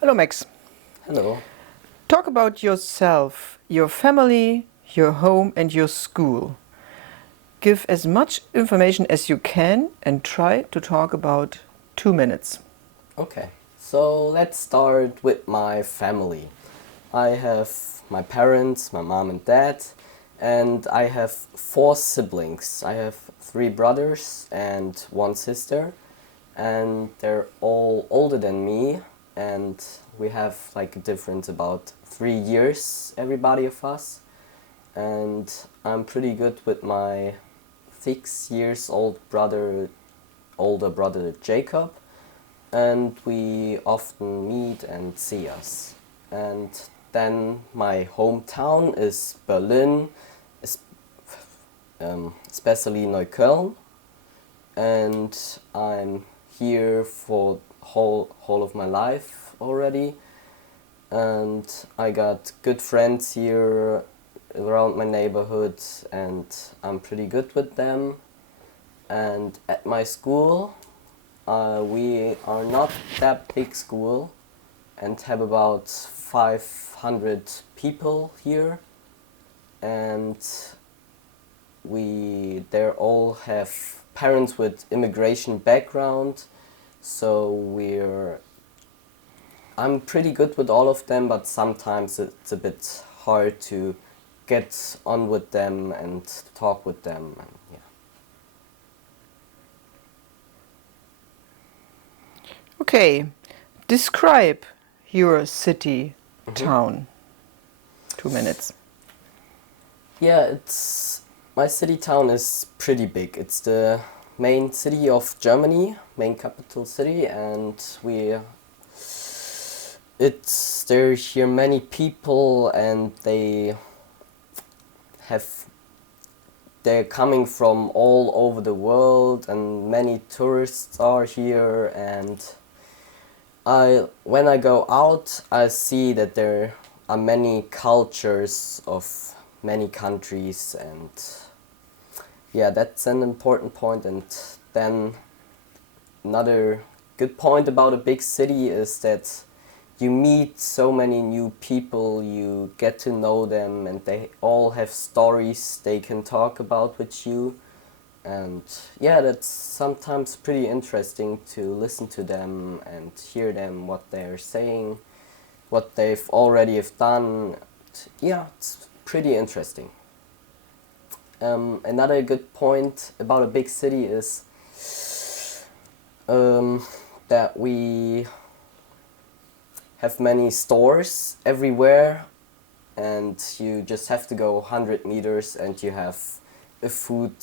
Hello, Max. Hello. Talk about yourself, your family, your home, and your school. Give as much information as you can and try to talk about 2 minutes. Okay, so let's start with my family. I have my parents, my mom and dad, and I have 4 siblings. I have 3 brothers and 1 sister, and they're all older than me, and we have like a difference about 3 years, everybody of us. And I'm pretty good with my 6 years old older brother Jacob, and we often meet and see us. And then my hometown is Berlin, especially Neukölln, and I'm here for whole of my life already. And I got good friends here around my neighborhood, and I'm pretty good with them. And at my school, we are not that big school and have about 500 people here, and they all have parents with immigration background, so I'm pretty good with all of them, but sometimes it's a bit hard to get on with them and talk with them, and yeah. Okay, describe your city, town. 2 minutes. Yeah, my city town is pretty big. It's the main city of Germany, main capital city, and there are here many people, and they're coming from all over the world, and many tourists are here. And when I go out, I see that there are many cultures of many countries, and yeah, that's an important point. And then another good point about a big city is that you meet so many new people, you get to know them, and they all have stories they can talk about with you. And yeah, that's sometimes pretty interesting to listen to them and hear them, what they're saying, what they've already have done. Yeah, it's pretty interesting. Another good point about a big city is that we have many stores everywhere, and you just have to go 100 meters and you have a food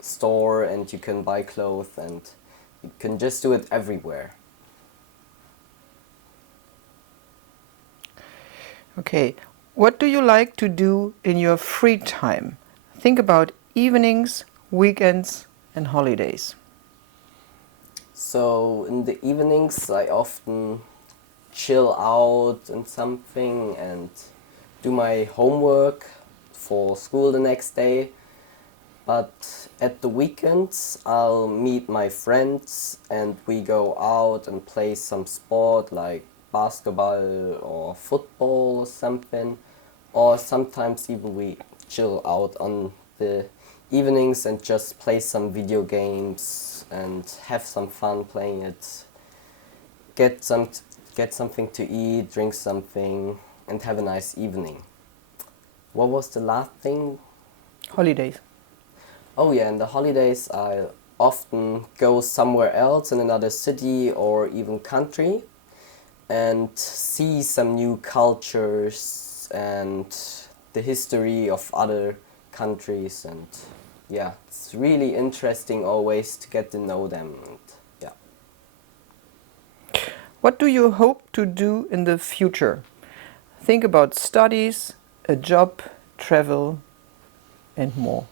store, and you can buy clothes, and you can just do it everywhere. Okay, what do you like to do in your free time? Think about evenings, weekends, and holidays. So in the evenings I often chill out and something and do my homework for school the next day. But at the weekends I'll meet my friends and we go out and play some sport like basketball or football or something. Or sometimes even we chill out on the evenings and just play some video games and have some fun playing it. Get something to eat, drink something, and have a nice evening. What was the last thing? Holidays. Oh yeah, in the holidays I often go somewhere else in another city or even country and see some new cultures and the history of other countries, and yeah, it's really interesting always to get to know them. And yeah. What do you hope to do in the future? Think about studies, a job, travel, and more.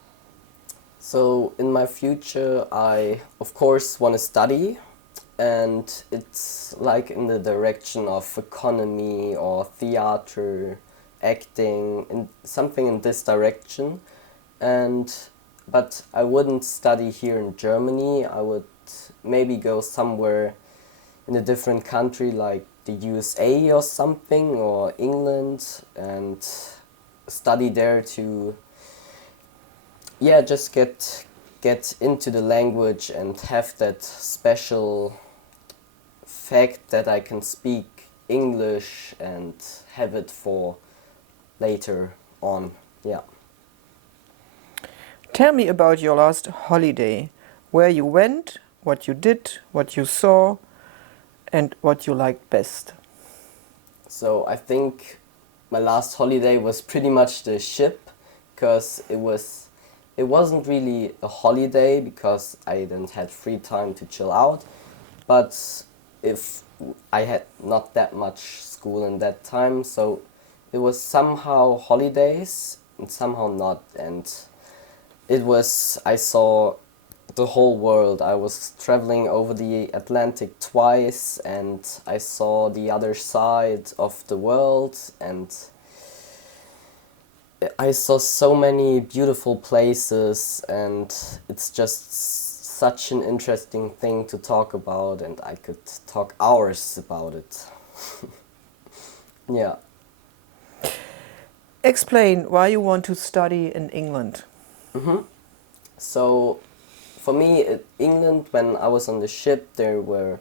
So in my future I of course want to study, and it's like in the direction of economy or theater, acting, in something in this direction. And but I wouldn't study here in Germany. I would maybe go somewhere in a different country like the USA or something, or England, and study there to just get into the language and have that special fact that I can speak English and have it for later on. Yeah. Tell me about your last holiday, where you went, what you did, what you saw, and what you liked best. So I think my last holiday was pretty much the ship, because it wasn't really a holiday because I didn't have free time to chill out, but if I had not that much school in that time, so it was somehow holidays and somehow not, and I saw the whole world. I was traveling over the Atlantic twice, and I saw the other side of the world, and I saw so many beautiful places, and it's just such an interesting thing to talk about, and I could talk hours about it. Yeah. Explain why you want to study in England. So, for me, England, when I was on the ship, there were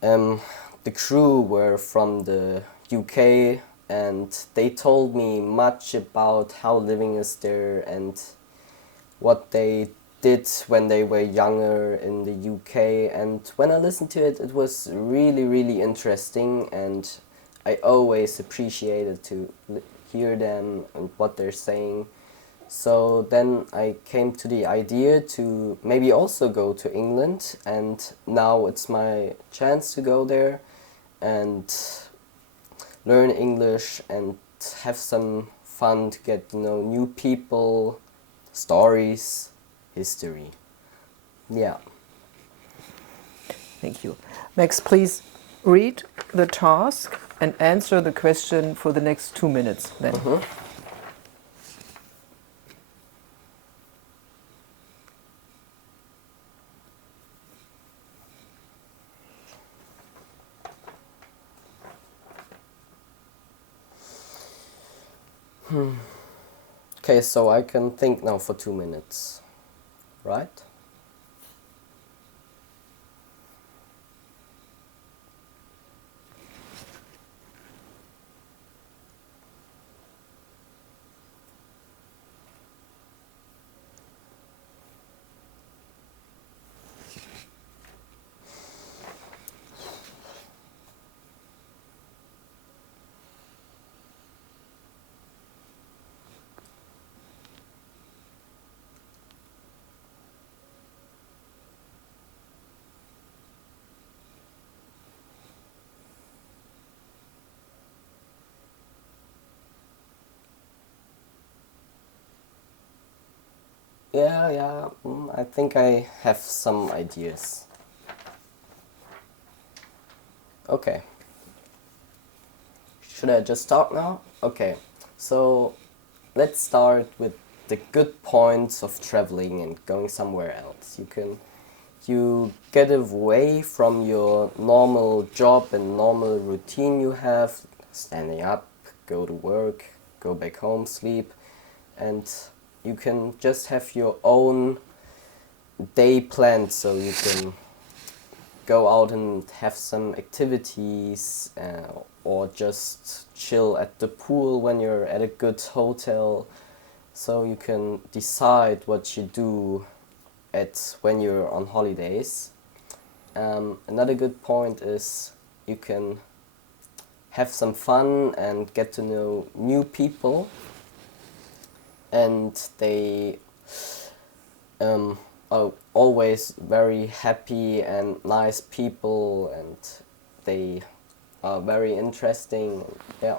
the crew were from the UK, and they told me much about how living is there and what they did when they were younger in the UK. And when I listened to it, it was really, really interesting, and I always appreciated to hear them and what they're saying. So then I came to the idea to maybe also go to England, and now it's my chance to go there and learn English and have some fun to get to know new people, stories, history. Yeah. Thank you. Max, please read the task and answer the question for the next 2 minutes then. Okay, so I can think now for 2 minutes, right? Yeah, I think I have some ideas. Okay. Should I just talk now? Okay. So let's start with the good points of traveling and going somewhere else. You get away from your normal job and normal routine you have, standing up, go to work, go back home, sleep, and you can just have your own day planned, so you can go out and have some activities, or just chill at the pool when you're at a good hotel, so you can decide what you do when you're on holidays. Another good point is you can have some fun and get to know new people, and they are always very happy and nice people, and they are very interesting. Yeah.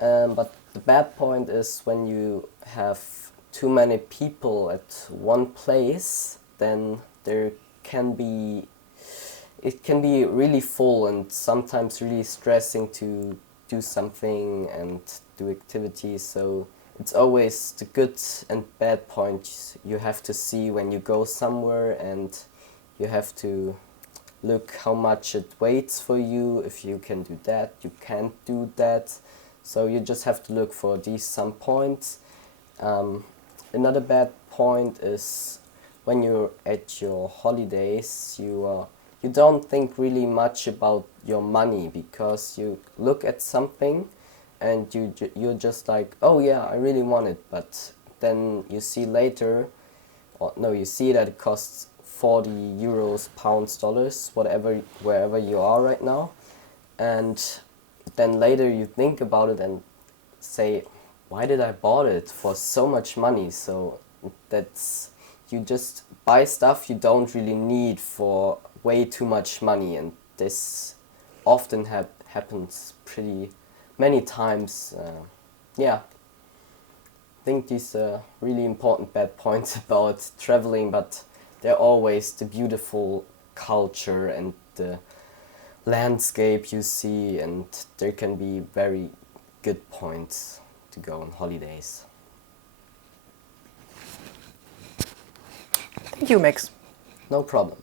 But the bad point is when you have too many people at one place, then it can be really full and sometimes really stressing to do something and do activities. So it's always the good and bad points you have to see when you go somewhere, and you have to look how much it waits for you, if you can do that, you can't do that. So you just have to look for these some points. Another bad point is when you're at your holidays, you don't think really much about your money, because you look at something and you're just like, oh yeah, I really want it, but then you see later, or no, you see that it costs 40 euros, pounds, dollars, whatever, wherever you are right now, and then later you think about it and say, why did I bought it for so much money? So that's, you just buy stuff you don't really need for way too much money, and this often happens pretty many times. Yeah, I think these are really important bad points about traveling, but they're always the beautiful culture and the landscape you see, and there can be very good points to go on holidays. Thank you, Max. No problem.